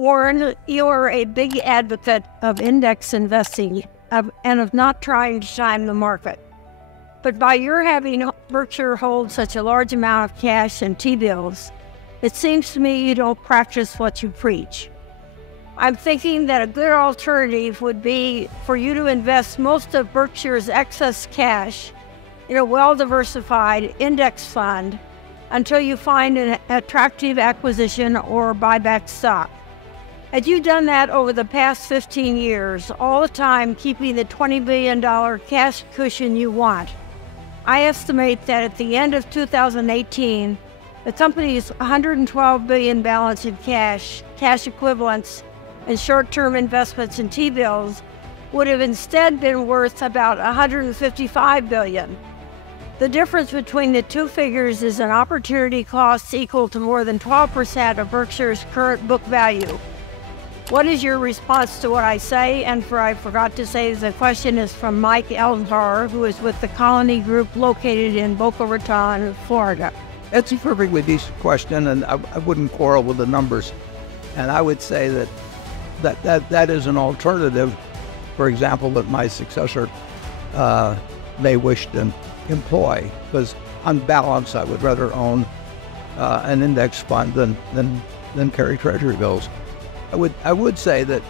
Warren, you are a big advocate of index investing and of not trying to time the market. But by your having Berkshire hold such a large amount of cash and T-bills, it seems to me you don't practice what you preach. I'm thinking that a good alternative would be for you to invest most of Berkshire's excess cash in a well-diversified index fund until you find an attractive acquisition or buy back stock. Had you done that over the past 15 years, all the time keeping the $20 billion cash cushion you want, I estimate that at the end of 2018, the company's $112 billion balance in cash equivalents, and short-term investments in T-bills would have instead been worth about $155 billion. The difference between the two figures is an opportunity cost equal to more than 12% of Berkshire's current book value. What is your response to what I say? And I forgot to say, the question is from Mike Elzhar, who is with the Colony Group located in Boca Raton, Florida. That's a perfectly decent question, and I wouldn't quarrel with the numbers. And I would say that is an alternative, for example, that my successor may wish to employ, because on balance, I would rather own an index fund than carry treasury bills. I would say that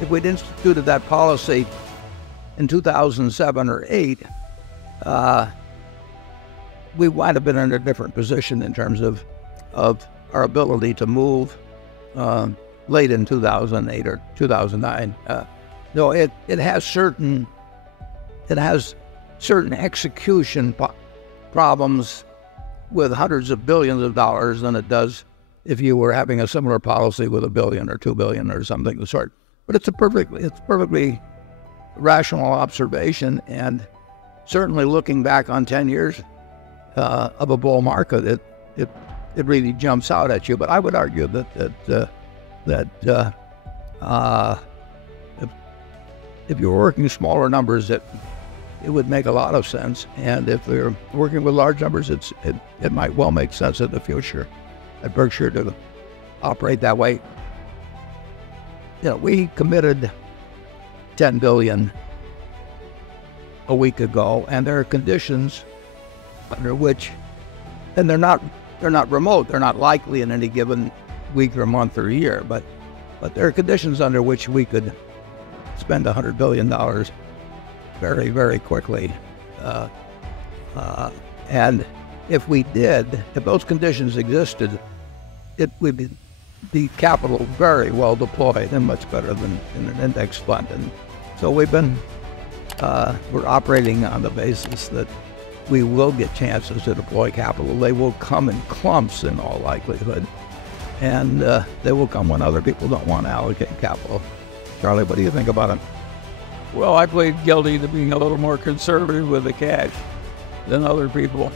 if we'd instituted that policy in 2007 or 8, we might have been in a different position in terms of our ability to move late in 2008 or 2009. No, it has certain execution problems with hundreds of billions of dollars than it does if you were having a similar policy with $1 billion or $2 billion or something of the sort. But it's perfectly rational observation, and certainly looking back on 10 years of a bull market, it really jumps out at you. But I would argue that if you're working smaller numbers, it would make a lot of sense. And if we're working with large numbers, it might well make sense in the future at Berkshire to operate that way. You know, we committed $10 billion a week ago, and there are conditions under which, and they're not remote, they're not likely in any given week or month or year, but there are conditions under which we could spend $100 billion very, very quickly. And if we did, if those conditions existed, it would be capital very well deployed and much better than in an index fund. And so we're operating on the basis that we will get chances to deploy capital. They will come in clumps in all likelihood. And they will come when other people don't want to allocate capital. Charlie, what do you think about it? Well, I plead guilty to being a little more conservative with the cash than other people.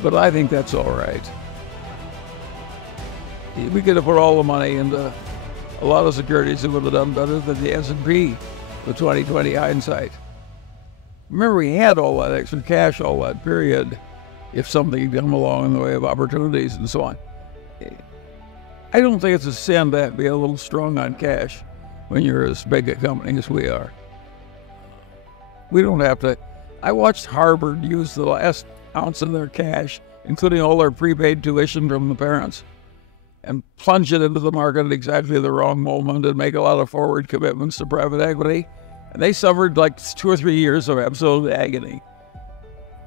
But I think that's all right. We could have put all the money into a lot of securities that would have done better than the S&P with 20/20 hindsight. Remember, we had all that extra cash all that period if something had come along in the way of opportunities and so on. I don't think it's a sin to be a little strong on cash when you're as big a company as we are. We don't have to. I watched Harvard use the last ounce of their cash, including all their prepaid tuition from the parents, and plunge it into the market at exactly the wrong moment and make a lot of forward commitments to private equity. And they suffered like 2 or 3 years of absolute agony.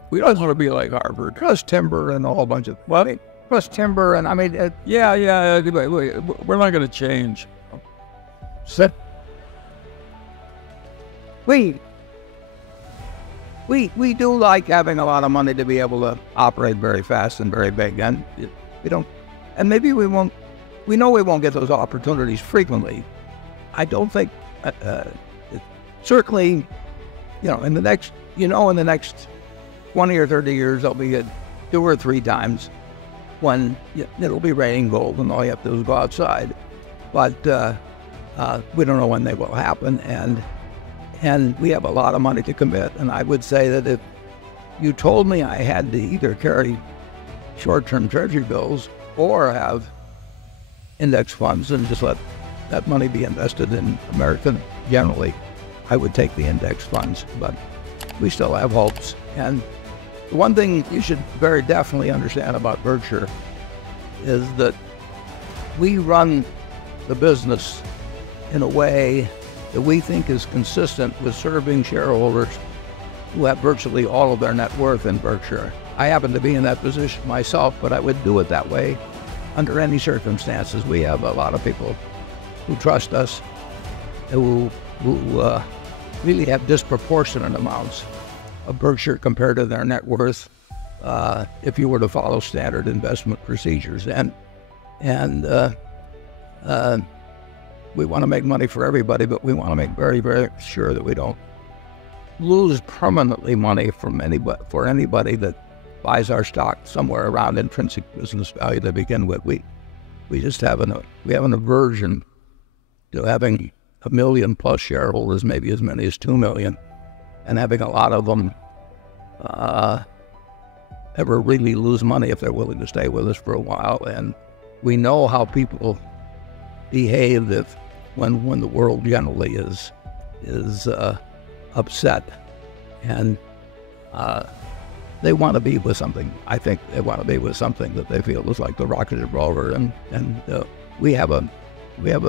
We don't want to be like Harvard. Plus timber and a whole bunch of, well, plus timber and I mean... Yeah, we're not going to change. Sit. We do like having a lot of money to be able to operate very fast and very big, and we don't, and maybe we won't. We know we won't get those opportunities frequently. I don't think, certainly, in the next 20 or 30 years, there'll be 2 or 3 times when it'll be raining gold, and all you have to do is go outside. But we don't know when they will happen, and we have a lot of money to commit. And I would say that if you told me I had to either carry short-term treasury bills or have index funds and just let that money be invested in American generally, I would take the index funds. But we still have hopes. And the one thing you should very definitely understand about Berkshire is that we run the business in a way that we think is consistent with serving shareholders who have virtually all of their net worth in Berkshire. I happen to be in that position myself, but I would do it that way under any circumstances. We have a lot of people who trust us, who really have disproportionate amounts of Berkshire compared to their net worth if you were to follow standard investment procedures. And we want to make money for everybody, but we want to make very, very sure that we don't lose permanently money from for anybody that buys our stock somewhere around intrinsic business value to begin with. We just have an aversion to having 1 million plus shareholders, maybe as many as 2 million, and having a lot of them ever really lose money if they're willing to stay with us for a while. And we know how people behave when the world generally is upset, and they want to be with something. I think they want to be with something that they feel is like the rocket rover, and we have a real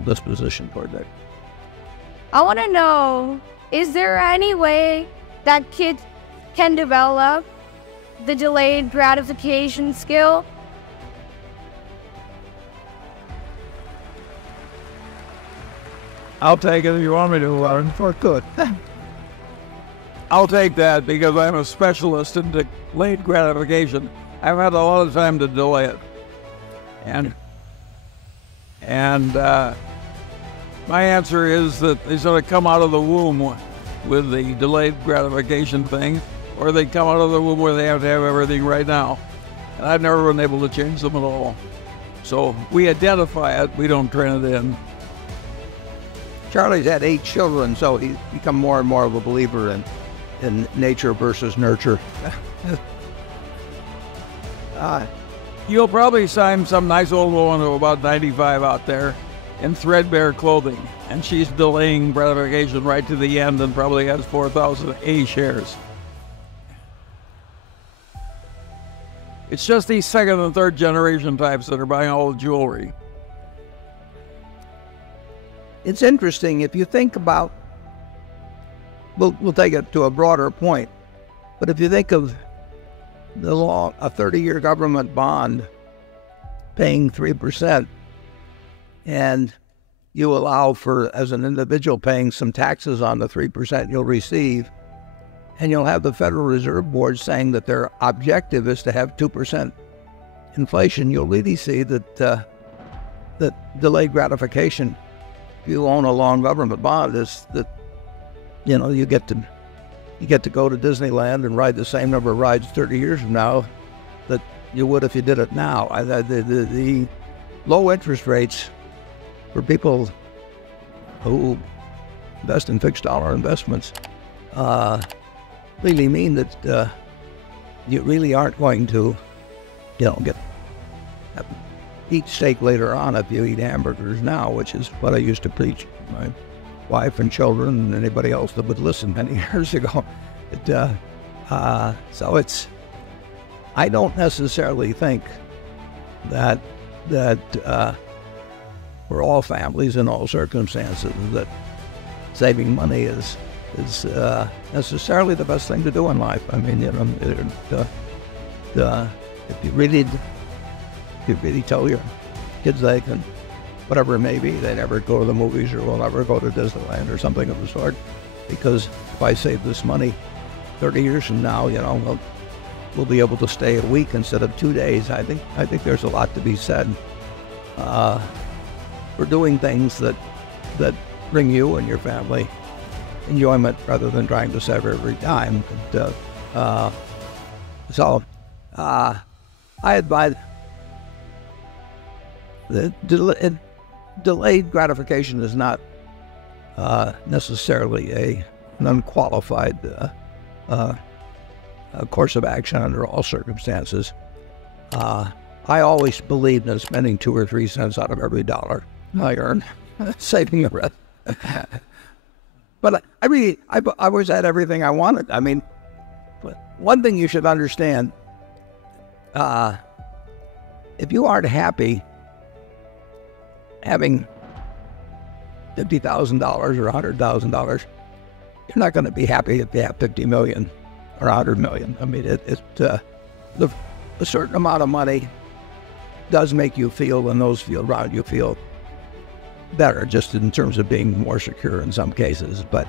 disposition toward that. I want to know, is there any way that kids can develop the delayed gratification skill? I'll take it if you want me to, Warren. Good. I'll take that because I'm a specialist in delayed gratification. I've had a lot of time to delay it. And my answer is that they sort of come out of the womb with the delayed gratification thing, or they come out of the womb where they have to have everything right now. And I've never been able to change them at all. So we identify it, we don't train it in. Charlie's had 8 children, so he's become more and more of a believer in nature versus nurture. You'll probably find some nice old woman of about 95 out there in threadbare clothing, and she's delaying gratification right to the end and probably has 4,000 A shares. It's just these second and third generation types that are buying all the jewelry. It's interesting if you think about, we'll take it to a broader point, but if you think of a 30-year government bond paying 3%, and you allow for, as an individual, paying some taxes on the 3% you'll receive, and you'll have the Federal Reserve Board saying that their objective is to have 2% inflation, you'll really see that delayed gratification, if you own a long government bond, is that, you get to go to Disneyland and ride the same number of rides 30 years from now that you would if you did it now. The low interest rates for people who invest in fixed dollar investments really mean that you really aren't going to, eat steak later on if you eat hamburgers now, which is what I used to preach to my wife and children and anybody else that would listen many years ago. So I don't necessarily think that for all families in all circumstances that saving money is necessarily the best thing to do in life. I mean, if you really tell your kids they can, whatever it may be, they never go to the movies or will never go to Disneyland or something of the sort, because if I save this money 30 years from now, we'll be able to stay a week instead of 2 days. I think there's a lot to be said for doing things that bring you and your family enjoyment rather than trying to save every dime. So I advise delayed gratification is not necessarily an unqualified course of action under all circumstances. I always believed in spending 2 or 3 cents out of every dollar I earn, saving the rest. But I always had everything I wanted. I mean, one thing you should understand, if you aren't happy having $50,000 or $100,000, you're not going to be happy if you have 50 million or 100 million. I mean, a certain amount of money does make you feel, and those feel around you feel better, just in terms of being more secure in some cases. But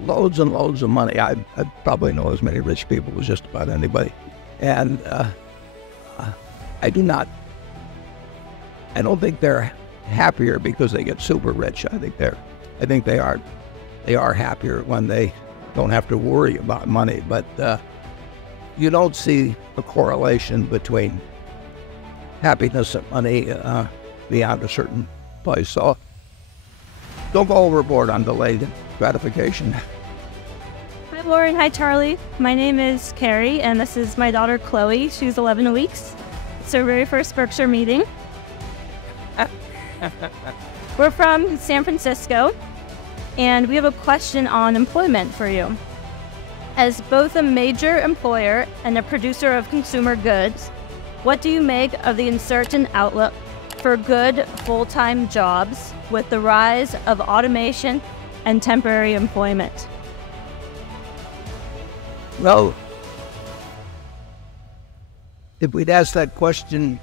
loads and loads of money. I probably know as many rich people as just about anybody, and I don't think they're happier because they get super rich. I think they are happier when they don't have to worry about money. But you don't see a correlation between happiness and money beyond a certain place. So don't go overboard on delayed gratification. Hi, Lauren. Hi, Charlie. My name is Carrie, and this is my daughter, Chloe. She's 11 weeks. It's her very first Berkshire meeting. We're from San Francisco, and we have a question on employment for you. As both a major employer and a producer of consumer goods, what do you make of the uncertain outlook for good full-time jobs with the rise of automation and temporary employment? Well, if we'd asked that question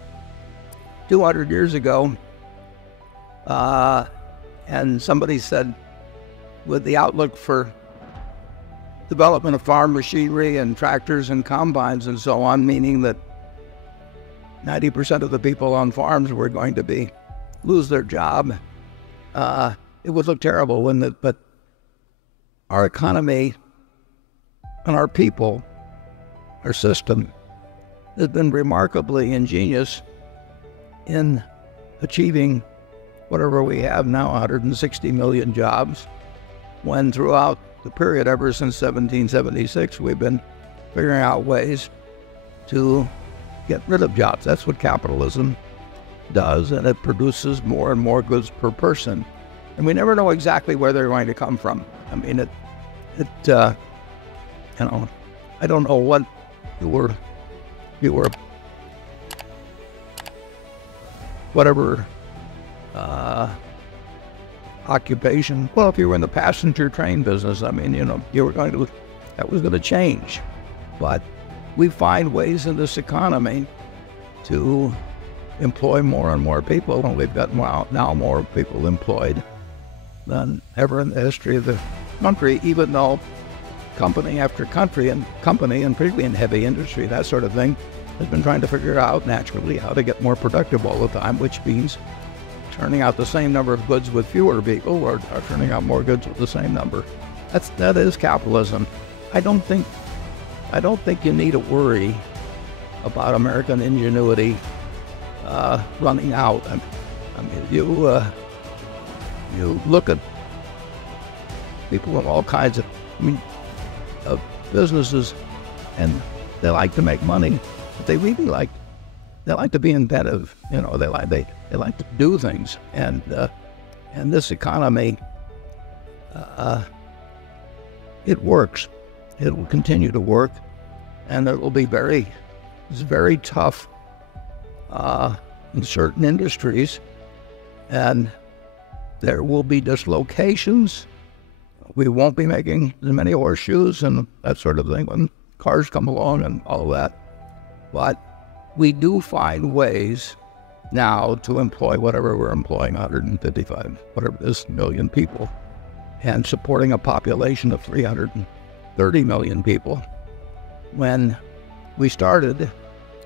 200 years ago, and somebody said, with the outlook for development of farm machinery and tractors and combines and so on, meaning that 90% of the people on farms were going to lose their job, it would look terrible, wouldn't it? But our economy and our people, our system, has been remarkably ingenious in achieving whatever we have now, 160 million jobs, when throughout the period ever since 1776, we've been figuring out ways to get rid of jobs. That's what capitalism does, and it produces more and more goods per person. And we never know exactly where they're going to come from. I mean, I don't know what you were whatever occupation. Well, if you were in the passenger train business, I mean, that was going to change. But we find ways in this economy to employ more and more people, and we've got now more people employed than ever in the history of the country, even though company after company, and particularly in heavy industry, that sort of thing, has been trying to figure out naturally how to get more productive all the time, which means turning out the same number of goods with fewer people, or turning out more goods with the same number. That is capitalism. I don't think you need to worry about American ingenuity running out. I mean, you look at people in all kinds of businesses, and they like to make money, but they like to be inventive. They like to do things, and this economy, it works. It will continue to work, and it will be it's very tough in certain industries, and there will be dislocations. We won't be making as many horseshoes and that sort of thing when cars come along and all of that. But we do find ways now to employ whatever we're employing, 155, whatever it is, million people, and supporting a population of 330 million people, when we started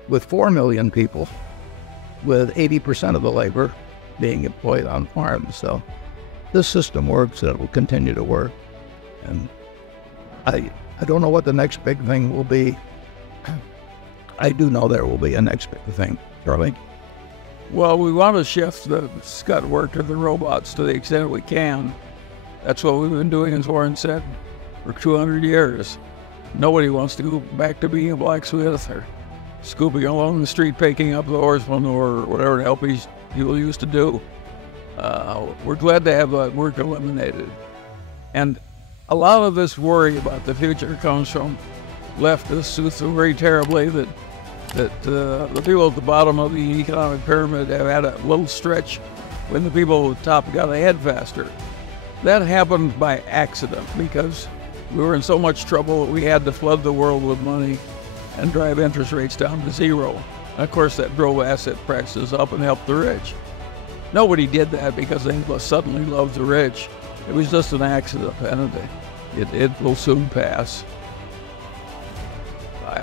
with 4 million people, with 80% of the labor being employed on farms. So this system works, and it will continue to work. And I don't know what the next big thing will be. I do know there will be a next big thing. Charlie? Well, we want to shift the scut work to the robots to the extent we can. That's what we've been doing, as Warren said, for 200 years. Nobody wants to go back to being a blacksmith or scooping along the street, picking up the horse manure or whatever the hell people used to do. We're glad to have that work eliminated. And a lot of this worry about the future comes from leftists who worry terribly that the people at the bottom of the economic pyramid have had a little stretch when the people at the top got ahead faster. That happened by accident because we were in so much trouble that we had to flood the world with money and drive interest rates down to zero. And of course, that drove asset prices up and helped the rich. Nobody did that because they suddenly loved the rich. It was just an accident, and it will soon pass.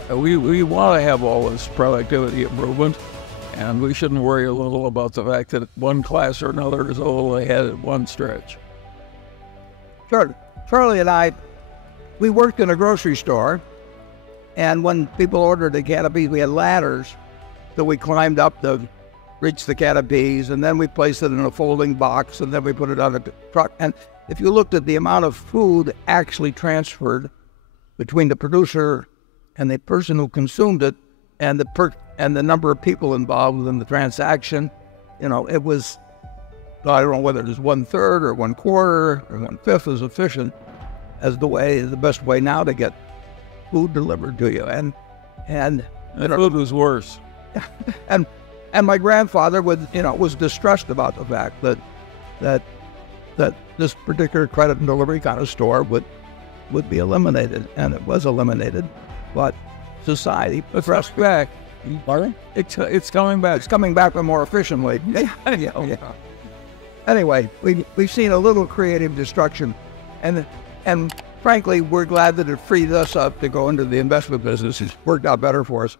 We want to have all this productivity improvement, and we shouldn't worry a little about the fact that one class or another is a little ahead at one stretch. Charlie and I, we worked in a grocery store, and when people ordered a can of peas, we had ladders that we climbed up to reach the can of peas, and then we placed it in a folding box, and then we put it on a truck. And if you looked at the amount of food actually transferred between the producer and the person who consumed it, and the number of people involved in the transaction, it was, I don't know whether it was 1/3 or 1/4 or 1/5 as efficient as the best way now to get food delivered to you. And the food was worse. and my grandfather was distressed about the fact that this particular credit and delivery kind of store would be eliminated, and it was eliminated. But society pressed back. Pardon? It's coming back. It's coming back, but more efficiently. Yeah. Anyway, we've seen a little creative destruction, and frankly, we're glad that it freed us up to go into the investment business. It's worked out better for us.